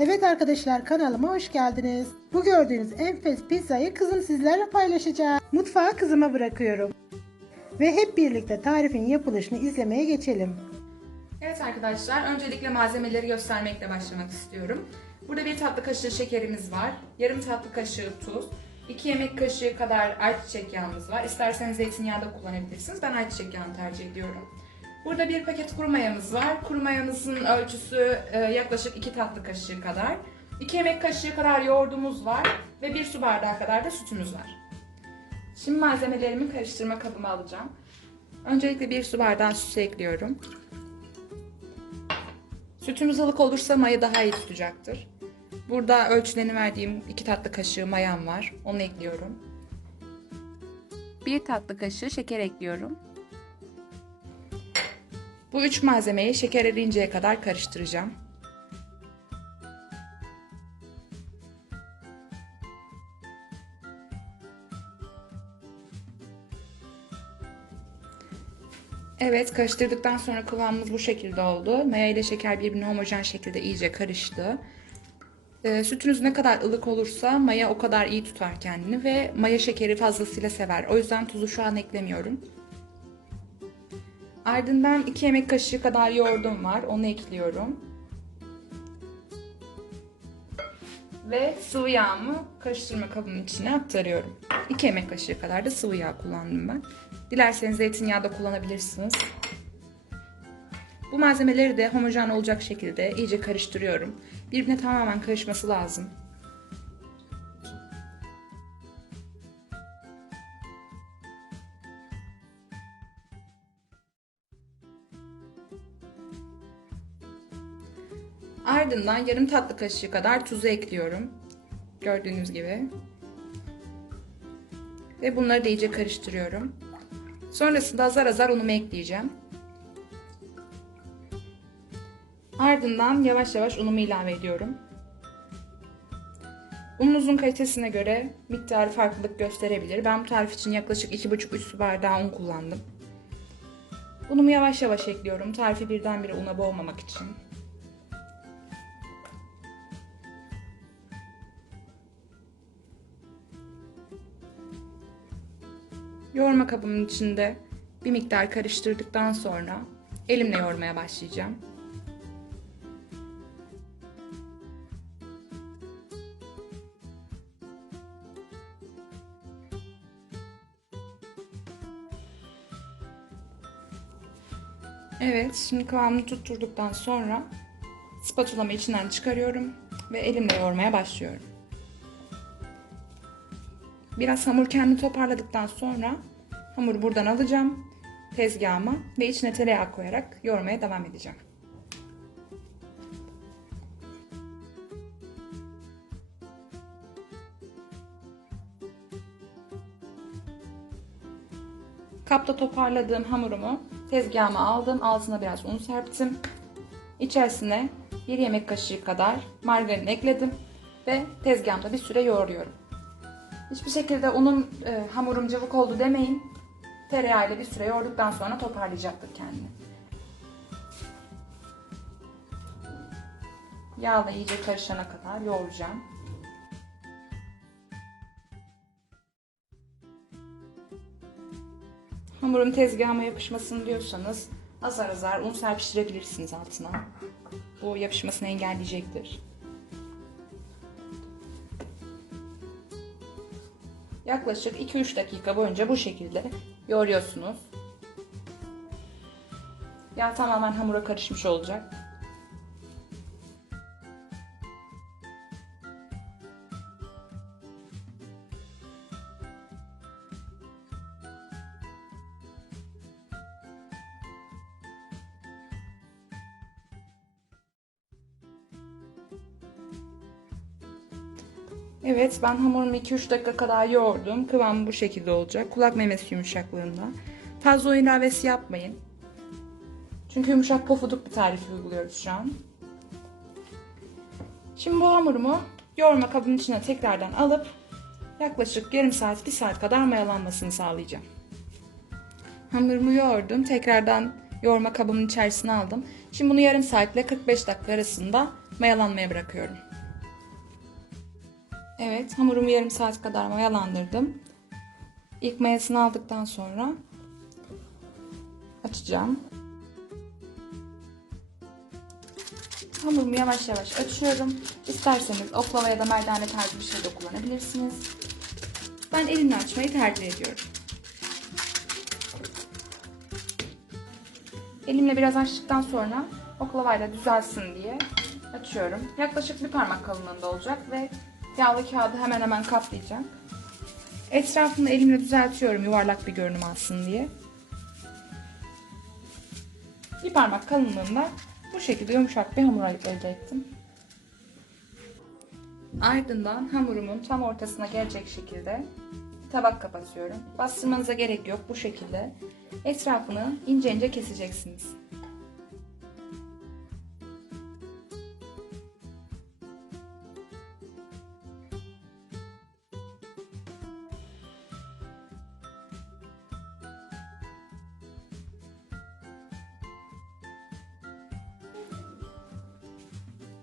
Evet arkadaşlar kanalıma hoş geldiniz. Bu gördüğünüz enfes pizzayı kızım sizlerle paylaşacak. Mutfağı kızıma bırakıyorum. Ve hep birlikte tarifin yapılışını izlemeye geçelim. Evet arkadaşlar, öncelikle malzemeleri göstermekle başlamak istiyorum. Burada bir tatlı kaşığı şekerimiz var, yarım tatlı kaşığı tuz, 2 yemek kaşığı kadar ayçiçek yağımız var. İsterseniz zeytinyağı da kullanabilirsiniz. Ben ayçiçek yağını tercih ediyorum. Burada bir paket kuru mayamız var. Kuru mayamızın ölçüsü e, yaklaşık 2 tatlı kaşığı kadar. 2 yemek kaşığı kadar yoğurdumuz var ve 1 su bardağı kadar da sütümüz var. Şimdi malzemelerimi karıştırma kabıma alacağım. Öncelikle 1 su bardağı sütü ekliyorum. Sütümüz ılık olursa maya daha iyi tutacaktır. Burada ölçülerini verdiğim 2 tatlı kaşığı mayam var. Onu ekliyorum. 1 tatlı kaşığı şeker ekliyorum. Bu üç malzemeyi şeker erinceye kadar karıştıracağım. Evet karıştırdıktan sonra kıvamımız bu şekilde oldu. Maya ile şeker birbirine homojen şekilde iyice karıştı. Ee, sütünüz ne kadar ılık olursa maya o kadar iyi tutar kendini ve maya şekeri fazlasıyla sever. O yüzden tuzu şu an eklemiyorum. Ardından 2 yemek kaşığı kadar yoğurdum var. Onu ekliyorum. Ve sıvı yağımı karıştırma kabının içine aktarıyorum. 2 yemek kaşığı kadar da sıvı yağ kullandım ben. Dilerseniz zeytinyağı da kullanabilirsiniz. Bu malzemeleri de homojen olacak şekilde iyice karıştırıyorum. Birbirine tamamen karışması lazım. Ardından yarım tatlı kaşığı kadar tuzu ekliyorum. Gördüğünüz gibi. Ve bunları da iyice karıştırıyorum. Sonrasında azar azar unumu ekleyeceğim. Ardından yavaş yavaş unumu ilave ediyorum. Ununuzun kalitesine göre miktarı farklılık gösterebilir. Ben bu tarif için yaklaşık 2,5-3 su bardağı un kullandım. Unumu yavaş yavaş ekliyorum. Tarifi birdenbire una boğmamak için. Yoğurma kabımın içinde bir miktar karıştırdıktan sonra elimle yoğurmaya başlayacağım. Evet, şimdi kıvamını tutturduktan sonra spatulamı içinden çıkarıyorum ve elimle yoğurmaya başlıyorum. Biraz hamur kendini toparladıktan sonra hamuru buradan alacağım tezgahıma ve içine tereyağı koyarak yoğurmaya devam edeceğim. Kapta toparladığım hamurumu tezgahıma aldım. Altına biraz un serptim. İçerisine bir yemek kaşığı kadar margarin ekledim ve tezgahımda bir süre yoğuruyorum. Hiçbir şekilde unum e, hamurum cıvık oldu demeyin. Tereyağıyla bir süre yoğurduktan sonra toparlayacaktır kendini. Yağla iyice karışana kadar yoğuracağım. Hamurun tezgahıma yapışmasını diyorsanız azar azar un serpiştirebilirsiniz altına. Bu yapışmasını engelleyecektir. Yaklaşık 2-3 dakika boyunca bu şekilde yoğuruyorsunuz. Yağ tamamen hamura karışmış olacak. Evet ben hamurumu 2-3 dakika kadar yoğurdum. Kıvamı bu şekilde olacak. Kulak memesi yumuşaklığında. Fazla un ilavesi yapmayın. Çünkü yumuşak pofuduk bir tarif uyguluyoruz şu an. Şimdi bu hamurumu yoğurma kabının içine tekrardan alıp yaklaşık yarım saat, bir saat kadar mayalanmasını sağlayacağım. Hamurumu yoğurdum. Tekrardan yoğurma kabımın içerisine aldım. Şimdi bunu yarım saatle 45 dakika arasında mayalanmaya bırakıyorum. Evet, hamurumu yarım saat kadar mayalandırdım. İlk mayasını aldıktan sonra açacağım. Hamurumu yavaş yavaş açıyorum. İsterseniz oklava ya da merdane tarzı bir şey de kullanabilirsiniz. Ben elimle açmayı tercih ediyorum. Elimle biraz açtıktan sonra oklavayla düzelsin diye açıyorum. Yaklaşık bir parmak kalınlığında olacak ve yağlı kağıdı hemen hemen kaplayacak. Etrafını elimle düzeltiyorum yuvarlak bir görünüm alsın diye. Bir parmak kalınlığında bu şekilde yumuşak bir hamur elde ettim. Ardından hamurumun tam ortasına gelecek şekilde tabak kapatıyorum. Bastırmanıza gerek yok bu şekilde. Etrafını ince ince keseceksiniz.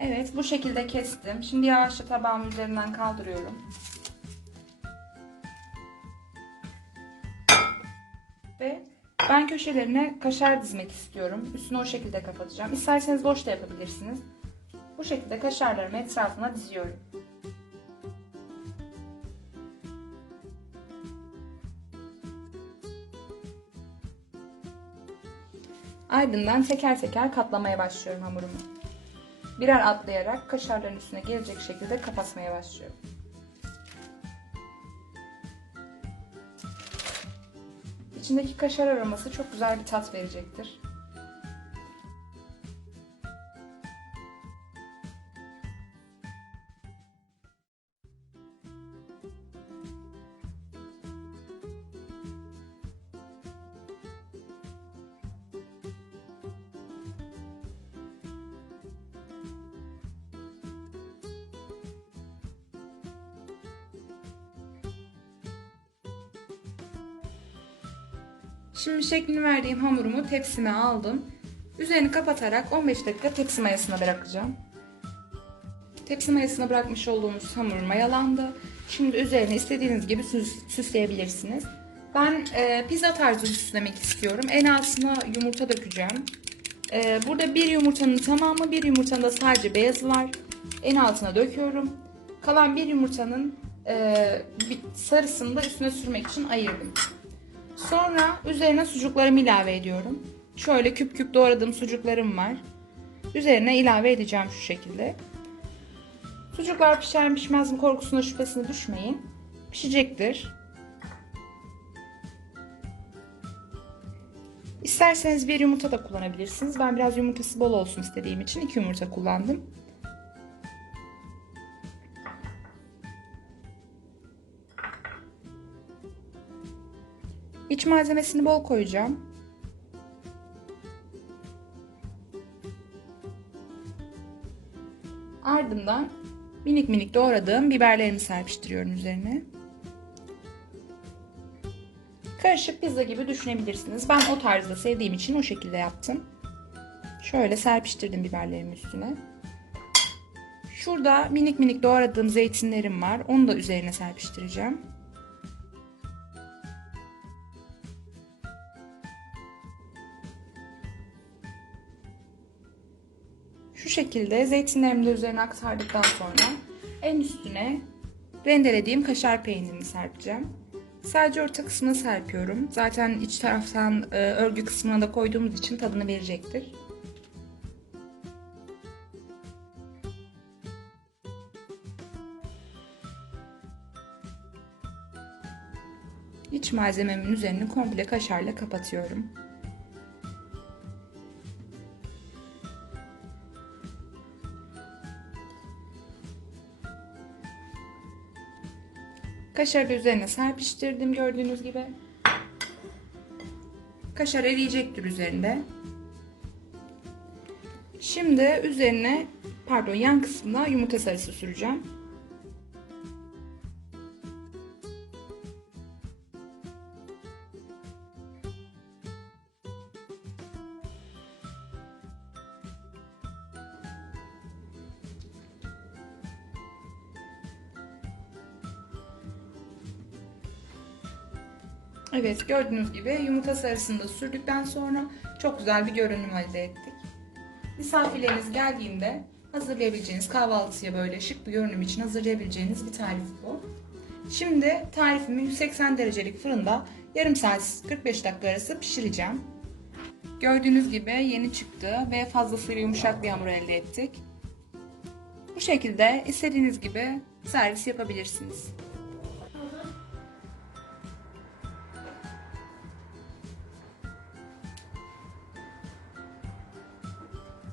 Evet bu şekilde kestim. Şimdi yavaşça tabağımın üzerinden kaldırıyorum. Ve ben köşelerine kaşar dizmek istiyorum. Üstünü o şekilde kapatacağım. İsterseniz boş da yapabilirsiniz. Bu şekilde kaşarlarımı etrafına diziyorum. Ardından teker teker katlamaya başlıyorum hamurumu. Birer atlayarak kaşarların üstüne gelecek şekilde kapatmaya başlıyorum. İçindeki kaşar aroması çok güzel bir tat verecektir. Şimdi şeklini verdiğim hamurumu tepsime aldım. Üzerini kapatarak 15 dakika tepsi mayasına bırakacağım. Tepsi mayasına bırakmış olduğumuz hamur mayalandı. Şimdi üzerine istediğiniz gibi süs, süsleyebilirsiniz. Ben e, pizza tarzı süslemek istiyorum. En altına yumurta dökeceğim. E, burada bir yumurtanın tamamı, bir yumurtanın da sadece beyazı var. En altına döküyorum. Kalan bir yumurtanın e, sarısını da üstüne sürmek için ayırdım. Sonra üzerine sucuklarımı ilave ediyorum. Şöyle küp küp doğradığım sucuklarım var. Üzerine ilave edeceğim şu şekilde. Sucuklar pişer mi pişmez mi korkusuna şüphesine düşmeyin. Pişecektir. İsterseniz bir yumurta da kullanabilirsiniz. Ben biraz yumurtası bol olsun istediğim için iki yumurta kullandım. İç malzemesini bol koyacağım. Ardından minik minik doğradığım biberlerimi serpiştiriyorum üzerine. Karışık pizza gibi düşünebilirsiniz. Ben o tarzda sevdiğim için o şekilde yaptım. Şöyle serpiştirdim biberlerimin üstüne. Şurada minik minik doğradığım zeytinlerim var. Onu da üzerine serpiştireceğim. Şekilde zeytinlerimi de üzerine aktardıktan sonra en üstüne rendelediğim kaşar peynirini serpeceğim. Sadece orta kısmına serpiyorum. Zaten iç taraftan e, örgü kısmına da koyduğumuz için tadını verecektir. İç malzememin üzerini komple kaşarla kapatıyorum. Kaşarı üzerine serpiştirdim gördüğünüz gibi. Kaşar eriyecektir üzerinde. Şimdi üzerine pardon yan kısmına yumurta sarısı süreceğim. Evet gördüğünüz gibi yumurta sarısını da sürdükten sonra çok güzel bir görünüm elde ettik. Misafirleriniz geldiğinde hazırlayabileceğiniz kahvaltıya böyle şık bir görünüm için hazırlayabileceğiniz bir tarif bu. Şimdi tarifimi 180 derecelik fırında yarım saat 45 dakika arası pişireceğim. Gördüğünüz gibi yeni çıktı ve fazlasıyla yumuşak bir hamur elde ettik. Bu şekilde istediğiniz gibi servis yapabilirsiniz.